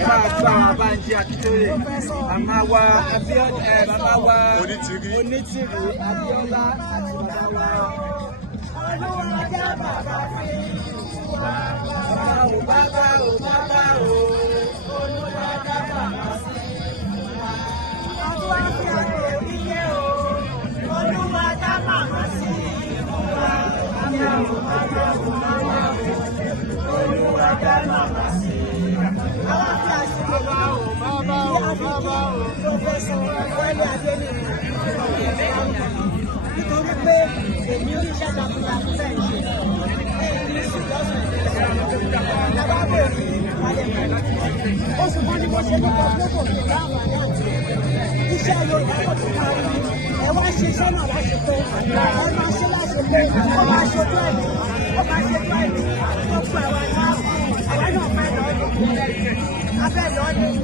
máa tó àwọn Bánjí Akíntóyè, màmá wa màmá wa Onítìrí Abíọ́lá àti bàbá wa. Olúwa bàbá fi wá. Bàbá o Olúwa bàbá sí wa. Olúwa fi àgbè wíyé o. Olúwa bàbá sí wa. Bàbá o Olúwa bàbá sí wa. Àwọn fi àṣírí bàbá o Prọfẹsọ Wálé Adéníyì. Nítorí pé èmi rí iṣẹ́ takuntakun fẹ́ ṣe. Èmi sì lọ́sùn lábábò wálé mẹ́rin. Oṣù kan ni mo ṣe nípa gbogbo mi láwọn àti iṣẹ́ Yorùbá kò tó parí. Ẹ wá ṣe iṣẹ́ náà láṣẹ pé ẹ máa ṣe láṣẹ pé ó máa ṣojú ẹ̀mí, ó máa ṣe tó ẹ̀mí, ó pẹ́ àwọn náà fẹ́ lọ́ọ́dún. Abẹ́ lọ́ọ́dún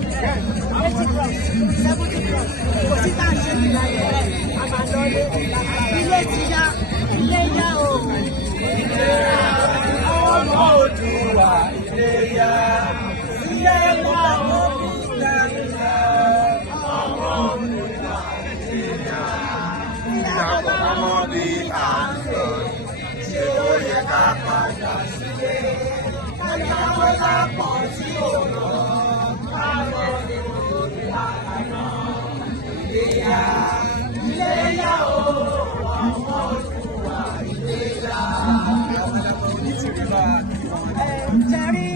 80 plus 70 plus kò sí tá à ń ṣe nígbà yẹn. A máa lọ́ọ́dún. Ilé ti yá, ilé yá o. Ọmọ Oòduà ilé yá. Ilé yá o. Ọmọ Oòduà ilé yá. Ìyàwó ọmọ bí à ń lọ, ṣé ó yẹ ká padà sílé? Káyọ̀ lápọ̀ sí òòrùn. Iléyá o, ọmọ Oòduà iléyá. Jẹ́rí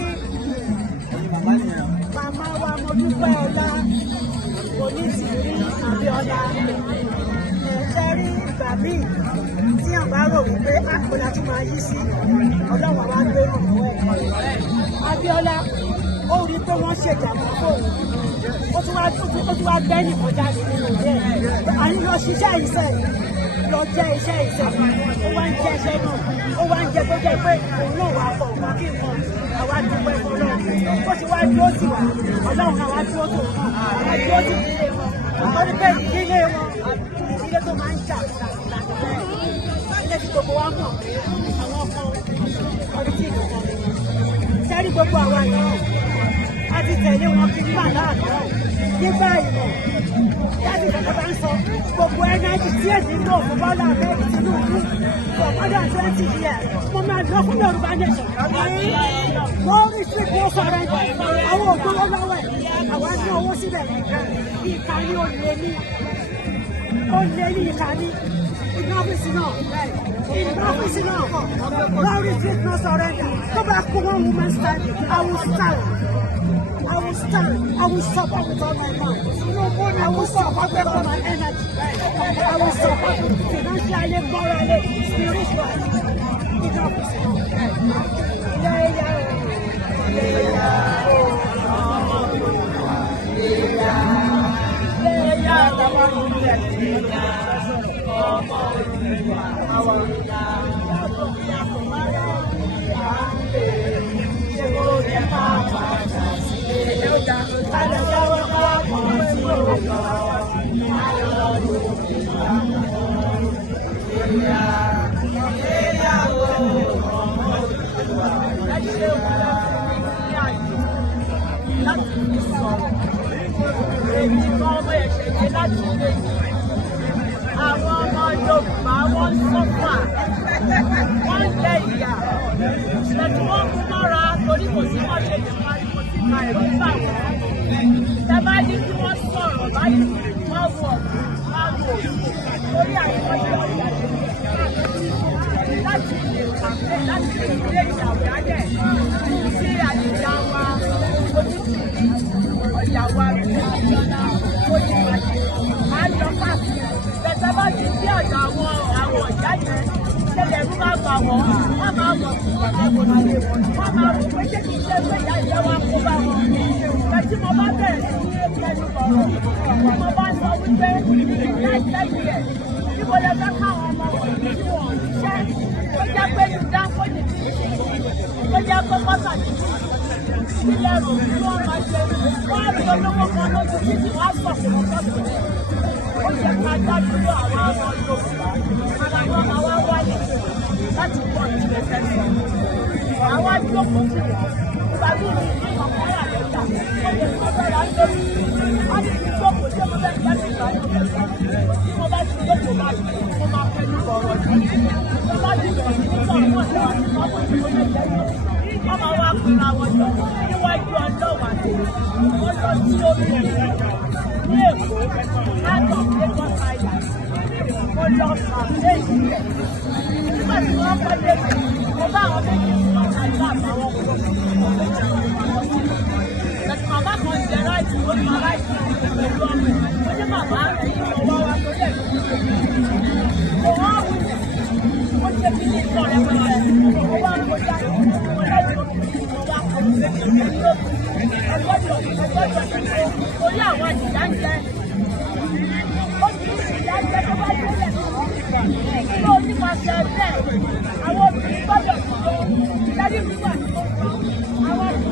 màmá wa Modúpẹ́ Ọlá Onítìrí Abíọ́lá. Jẹ́rí ìgbà míì tí àbá rò wípé àpòlá tún máa yí sí Ọlọ́run wa gbé ìrànwọ́ ẹ̀. Abíọ́lá ó rí pé wọ́n ṣèjàmbá fóun. Ó tún wá gbẹ́ nìkan jáde nínú ilé ẹ̀. Àní lọ ṣiṣẹ́ ìṣẹ́ lọ jẹ́ iṣẹ́ ìṣẹ́. Ó wá ń jẹ́ iṣẹ́ náà. Ó wá ń jẹ tó jẹ́ pé òun náà wà pọ̀ wá kí nǹkan. Àwa dúpẹ́ fún náà. Ó ti wá dúró sí wa. Ọlọ́run àwa dúró tó wọn. Àwa dúró sí ìdílé wọn. Wọ́n ní pé ìdílé wọn ìdílé tó máa ń jà. Ilé tí gbogbo wa mọ̀ pé àwọn kan ọdún tí ìlú kan. Sẹ́rí gbogbo àwa náà. A ti tẹ̀lé wọn kí nígbà náà nígbà ìmọ̀ láti ìjọba bá ń sọ gbogbo ẹnẹ́tì tí èsì ń lò fún Bọ́lá Ahmed Tinubu for more than 20 years. Mo máa lọ fún Yorùbá nation. No retreat, no surrender. Àwọn ògbówó lọ́wọ́ ẹ̀ àwa ní owó síbẹ̀ ìka ní olè ní ìka ní iná ọ́fíìsì náà. No retreat, no surrender. Tó bá kú one woman stand, I will stand. I will support with all my mind. I will support with all my energy. I will support financially, morally, spiritually. Enough is enough. Àwọn ọmọ Yorùbá wọ́n ń sọ́fà, wọ́n ń jẹ ìyà, ṣètò wọ́n mú mọ́ra torí kò sí wọ́n ṣe lè pariwo síta ẹ̀rú bá wọn. Ìjọba ní kí wọ́n sọ̀rọ̀ báyìí, wọ́n wọ̀ lórí àìmọye ọ̀yà láti lè kàfé láti lè gbé ìyàwó ayẹ̀ sí àyíká wa Onítìrí ọ̀yà wa rẹ̀ Abíọ́lá tó yí wáyé. Máa lọ káàkiri bẹ̀tẹ̀ bá ti sí ọ̀dọ̀ àwọn ìyá yẹn ṣẹlẹ̀ ẹ̀rú máa bà wọ́n máa wọ̀ sí ọ̀dọ̀ wọ́n máa rò pé ṣé kìí ṣe pé ìyá ìyá wa kó bá wọn. Bẹ̀tí mo bá bẹ̀rẹ̀ sí ní ẹnu ọ̀rọ̀ mo bá sọ wípé láìpẹ́ yìí níbo lẹ fẹ́ káwọn ọmọ wọ̀nyí tí wọ́n ṣiṣẹ́ tó jẹ́ pé ní dáńkó ní ti tó jẹ́ pé pàtàkì sílẹ̀ rò kí wọ́n máa ṣe wọ́n á rí olówó kan lójú títí wọ́n á sọ̀kò wọn pọ̀tù ó yẹ ká dájú lọ àwọn ọmọ Yorùbá ara wọn máa wá wáyé láti pọ̀ ní ẹsẹ̀ sọ àwọn ajókòó sí wọn ìgbà bí ìlú ọkọ̀ yà lẹ́jà ó lè wọ́n lọ sí omi ní Èkó látọ̀ Lagos Island mo lọ fàṣẹ ìbílẹ̀ nígbà tí wọ́n kọ́ débẹ̀ mo bá àwọn méjì sọ̀rọ̀ àgbà àbáwọ̀ kúrò ẹ̀sìn bàbá kan jẹ́ láìsí ó ní aláìsí pẹ̀lú ọmọ ó ní bàbá ẹ̀yìn ọwọ́ wa tó lẹ̀ mo wá wílẹ̀ ó ṣe kí ní ìtọ́ rẹ̀ pẹ̀lẹ́ mo wá kó jáde mo lẹ́yìn mo wá kó ẹgbẹ́jọ orí àwọn ìyá ń jẹ ó sì ń ìyá ń jẹ tó bá délẹ̀ tó nípasẹ̀ bẹ́ẹ̀ àwọn obìnrin gbọ́dọ̀ tó lẹ́yìn nígbà